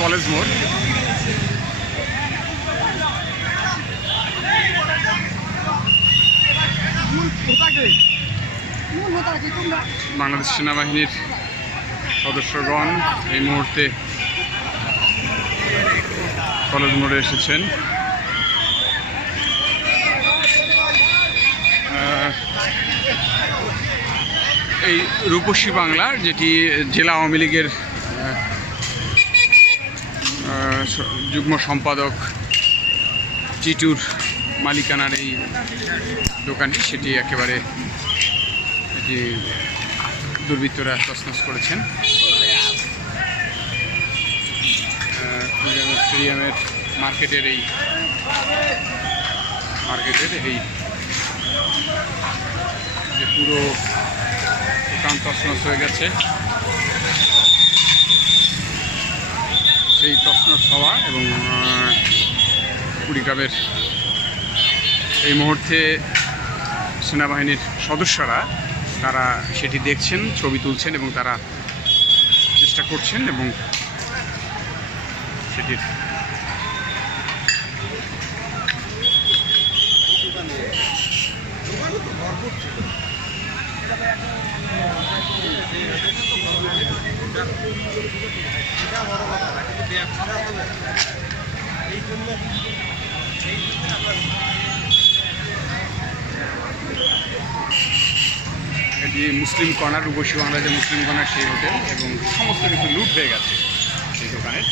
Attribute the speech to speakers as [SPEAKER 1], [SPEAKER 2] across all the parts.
[SPEAKER 1] College মোড়। বাংলাদেশ সেনাবাহিনীর সদস্যগণ এই মুহূর্তে কলেজ মোড়ে এসেছেন। এই রূপসী বাংলা যেটি জেলা আওয়ামী লীগের যুগ্ম সম্পাদক চিটুর মালিকানার এই দোকানটি, সেটি একেবারে এটি দুর্বৃত্তরা তছনছ করেছেন। স্টেডিয়ামের মার্কেটের এই মার্কেটের এই যে পুরো দোকান তছনছ হয়ে গেছে। সেই তছনছ হওয়া এবং কুড়িগ্রামের এই মুহূর্তে সেনাবাহিনীর সদস্যরা তারা সেটি দেখছেন, ছবি তুলছেন এবং তারা চেষ্টা করছেন এবং সেটির এটি মুসলিম কর্নার রূপসী বাংলা যে মুসলিম কর্নার সেই হোটেল এবং সমস্ত কিছু লুট হয়ে গেছে সেই দোকানের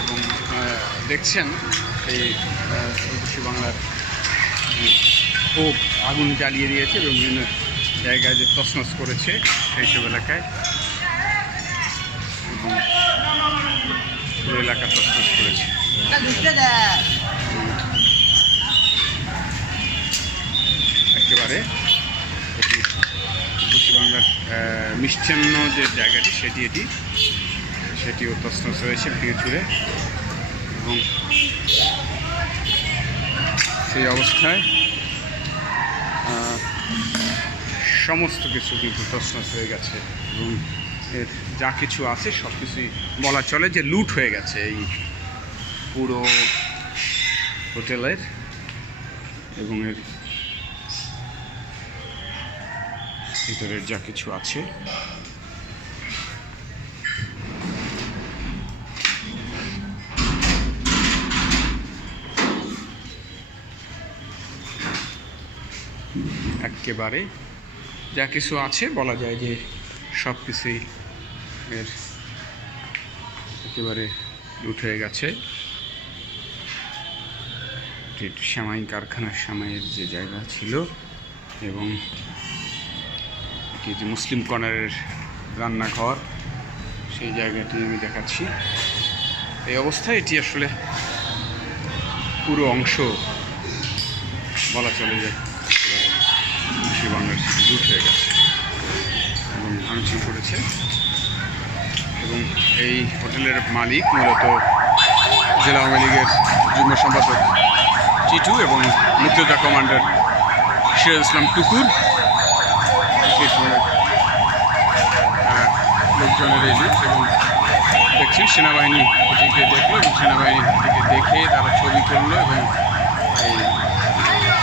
[SPEAKER 1] এবং দেখছেন এই রূপসী বাংলার খুব আগুন জ্বালিয়ে দিয়েছে এবং বিভিন্ন জায়গায় যে তছনছ করেছে সেই সব এলাকায়। এবং পুরো এলাকা তছনছ করেছে। একেবারে এটি পশ্চিমবাংলার মিষ্টান্ন যে জায়গাটি সেটি এটি। সেটিও তছনছ হয়েছে ভেঙে চুরে এবং সেই অবস্থায় সমস্ত কিছু কিন্তু তছনছ হয়ে গেছে। এবং এর যা কিছু আছে সব কিছুই বলা চলে যে লুট হয়ে গেছে এই পুরো হোটেলের এবং এর ভিতরের যা কিছু আছে। একেবারে যা কিছু আছে বলা যায় যে সব কিছুই এর একেবারে লুট হয়ে গেছে। শ্যামাই কারখানার শ্যামাইয়ের যে জায়গা ছিল এবং এটি যে মুসলিম কর্নারের রান্নাঘর। সেই জায়গাটি আমি দেখাচ্ছি। এই অবস্থায় এটি আসলে পুরো অংশ বলা চলে যে মুসলিম বাংলার লুট হয়ে গেছে এবং ভাঙচুর করেছে। এই হোটেলের মালিক মূলত জেলা আওয়ামী লীগের যুগ্ম সম্পাদক টিটু এবং মুক্তিযোদ্ধা কমান্ডার সিরাজ ইসলাম টুকুর। লোকজনের এই লিস্ট এবং দেখছেন সেনাবাহিনী এটিকে দেখল এবং সেনাবাহিনী এটিকে দেখে তারা ছবি তুললো এবং এই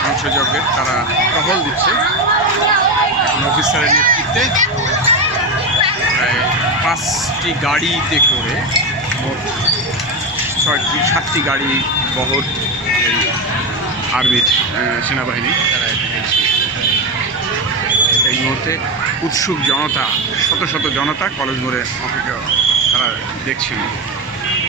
[SPEAKER 1] ধ্বংসযজ্ঞের তারা টহল দিচ্ছে। অফিসারের নেতৃত্বে প্রায় পাঁচটি গাড়িতে করে মোট ছয়টি, সাতটি গাড়ি বহর আর্মির সেনাবাহিনী তারা এই মুহূর্তে উৎসুক জনতা, শত শত জনতা কলেজ মোড়ে অপেক্ষা তারা দেখছেন।